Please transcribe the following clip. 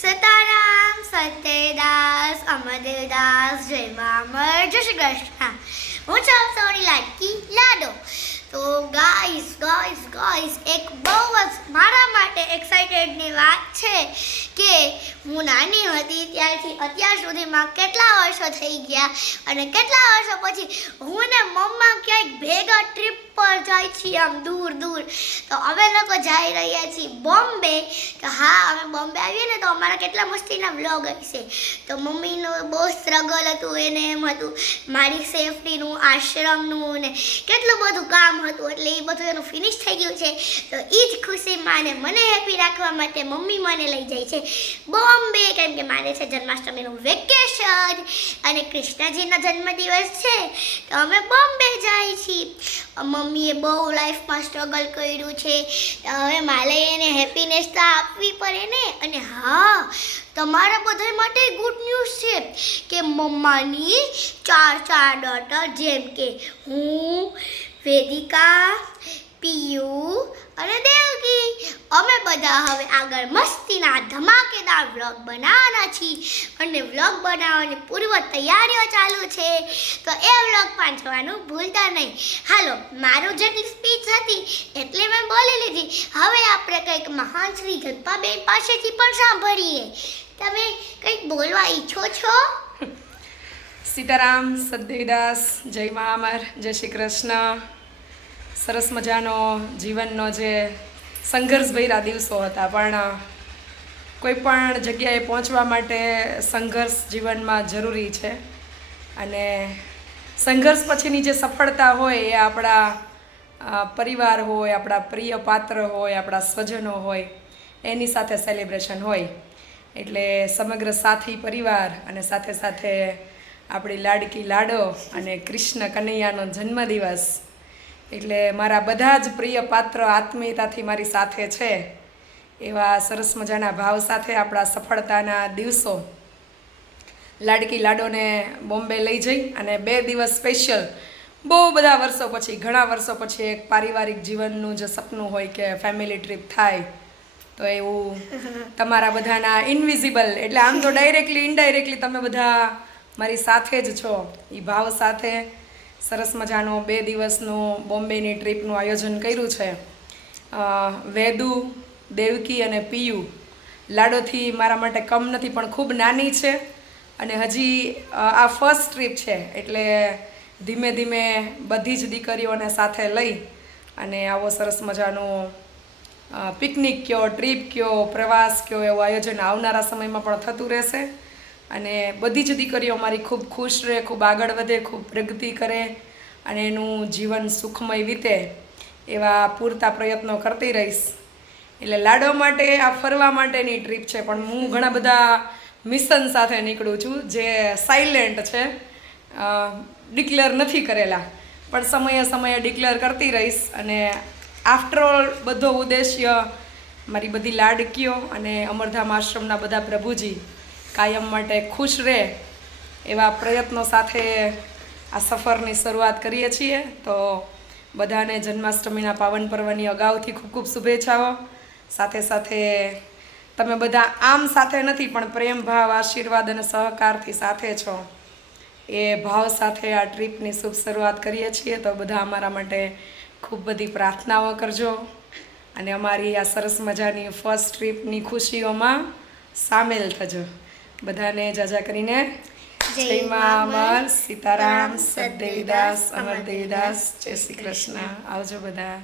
સીતારામ, સત્યદાસ, અમરદેવદાસ, જય મામર જય શ્રી કૃષ્ણ. હું છું આપ સૌની લાડકી લાડો. તો ગાઈસ ગાઈસ ગાઈસ એક બહુ જ મારા માટે એક્સાઇટેડની વાત છે. કે હું નાની હતી ત્યારથી અત્યાર સુધીમાં કેટલા વર્ષો થઈ ગયા અને કેટલા વર્ષો પછી હું ને મમ્મા ક્યાંક ભેગા ટ્રીપ પર જાય છીએ આમ દૂર દૂર. તો અમે લોકો જઈ રહ્યા છીએ બોમ્બે. તો હા, અમે બોમ્બે આવીએ ને તો અમારા કેટલા મસ્તીના વ્લોગ હશે. તો મમ્મીનું બહુ સ્ટ્રગલ હતું, એને એમ હતું, મારી સેફટીનું આશ્રમનું ને કેટલું બધું કામ હતું. એટલે એ બધું એનું ફિનિશ થઈ ગયું છે. તો એ જ ખુશીમાં ને મને હેપી રાખવા માટે મમ્મી મને લઈ જાય છે. બોમ્બે, કેમ કે મારે છે જન્માષ્ટમીનું વેકેશન અને કૃષ્ણજીનો જન્મદિવસ છે, તો અમે બોમ્બે જાય છીએ. મમ્મીએ બહુ લાઈફમાં સ્ટ્રગલ કર્યું છે હવે મારે એને હેપીનેસ તો આપવી પડે ને? અને હા, તમારા બધા માટે ગુડ ન્યૂઝ છે કે મમ્માની ચાર ચાર ડોટર જેમ કે હું, વેદિકા, પિયુ અને દેવકી અમે બધા હવે આગળ મસ્તીના ધમાકેદાર વ્લોગ બનાવવાના છીએ. અને વ્લોગ બનાવવાની પૂર્વ તૈયારીઓ ચાલુ છે. તો એ વ્લોગ પણ જોવાનું ભૂલતા નહીં. હાલો, મારું જેટલી સ્પીચ હતી એટલે મેં બોલી લીધી. હવે આપણે કંઈક મહાન શ્રી જગપાબેન પાસેથી પણ સાંભળીએ. તમે કંઈક બોલવા ઈચ્છો છો? સીતારામ સદેવદાસ જય મા અમર જય શ્રી કૃષ્ણ. સરસ મજાનો જીવનનો જે સંઘર્ષભર્યા દિવસો હતા, પણ કોઈ પણ જગ્યાએ પહોંચવા માટે સંઘર્ષ જીવનમાં જરૂરી છે. અને સંઘર્ષ પછીની જે સફળતા હોય એ આપણા પરિવાર હોય, આપણા પ્રિય પાત્ર હોય, આપણા સ્વજનો હોય, એની સાથે સેલિબ્રેશન હોય. એટલે સમગ્ર સાથી પરિવાર અને સાથે સાથે આપણી લાડકી લાડો અને કૃષ્ણ કનૈયાનો જન્મદિવસ એટલે મારા બધા જ પ્રિય પાત્ર આત્મીયતાથી મારી સાથે છે. એવા સરસ મજાના ભાવ સાથે આપણા સફળતાના દિવસો. લાડકી લાડોને બોમ્બે લઈ જઈ અને બે દિવસ સ્પેશિયલ બહુ બધા વર્ષો પછી, ઘણા વર્ષો પછી એક પારિવારિક જીવનનું જે સપનું હોય કે ફેમિલી ટ્રીપ થાય. તો એવું તમારા બધાના ઇનવિઝિબલ એટલે આમ તો ડાયરેક્ટલી ઇનડાયરેક્ટલી તમે બધા મારી સાથે જ છો. એ ભાવ સાથે સરસ મજાનો બે દિવસનું બોમ્બેની ટ્રીપનું આયોજન કર્યું છે. વેદુ, દેવકી અને પિયુ. લાડોથી મારા માટે કમ નથી, પણ ખૂબ નાની છે. અને હજી આ ફર્સ્ટ ટ્રીપ છે, એટલે ધીમે ધીમે બધી જ દીકરીઓને સાથે લઈ અને આવો સરસ મજાનો પિકનિક કયો, ટ્રીપ કયો, પ્રવાસ કયો એવું આયોજન આવનારા સમયમાં પણ થતું રહેશે. અને બધી જ દીકરીઓ મારી ખૂબ ખુશ રહે, ખૂબ આગળ વધે, ખૂબ પ્રગતિ કરે અને એનું જીવન સુખમય વીતે એવા પૂરતા પ્રયત્નો કરતી રહીશ. એટલે લાડો માટે, આ ફરવા માટેની ટ્રીપ છે, પણ હું ઘણા બધા મિશન સાથે નીકળું છું જે સાયલેન્ટ છે. ડિક્લેર નથી કરેલા, પણ સમયે સમયે ડિક્લેર કરતી રહીશ અને આફ્ટર ઓલ બધો ઉદ્દેશ્ય મારી બધી લાડકીઓ અને અમરધામ આશ્રમના બધા પ્રભુજી કાયમ માટે ખુશ રહે એવા પ્રયત્નો સાથે આ સફરની શરૂઆત કરીએ છીએ. તો બધાને જન્માષ્ટમીના પાવન પર્વની અગાઉથી ખૂબ ખૂબ શુભેચ્છાઓ. સાથે સાથે તમે બધા આમ સાથે નથી, પણ પ્રેમ, ભાવ, આશીર્વાદ અને સહકારથી સાથે છો. એ ભાવ સાથે આ ટ્રીપની શુભ શરૂઆત કરીએ છીએ. તો બધા અમારા માટે ખૂબ બધી પ્રાર્થનાઓ કરજો. અને અમારી આ સરસ મજાની ફર્સ્ટ ટ્રીપની ખુશીઓમાં સામેલ થજો. બધાને જાજા કરીને જય મા અમર સીતારામ સદદેવીદાસ અમર દેવીદાસ. જય શ્રી કૃષ્ણ. આવજો બધા.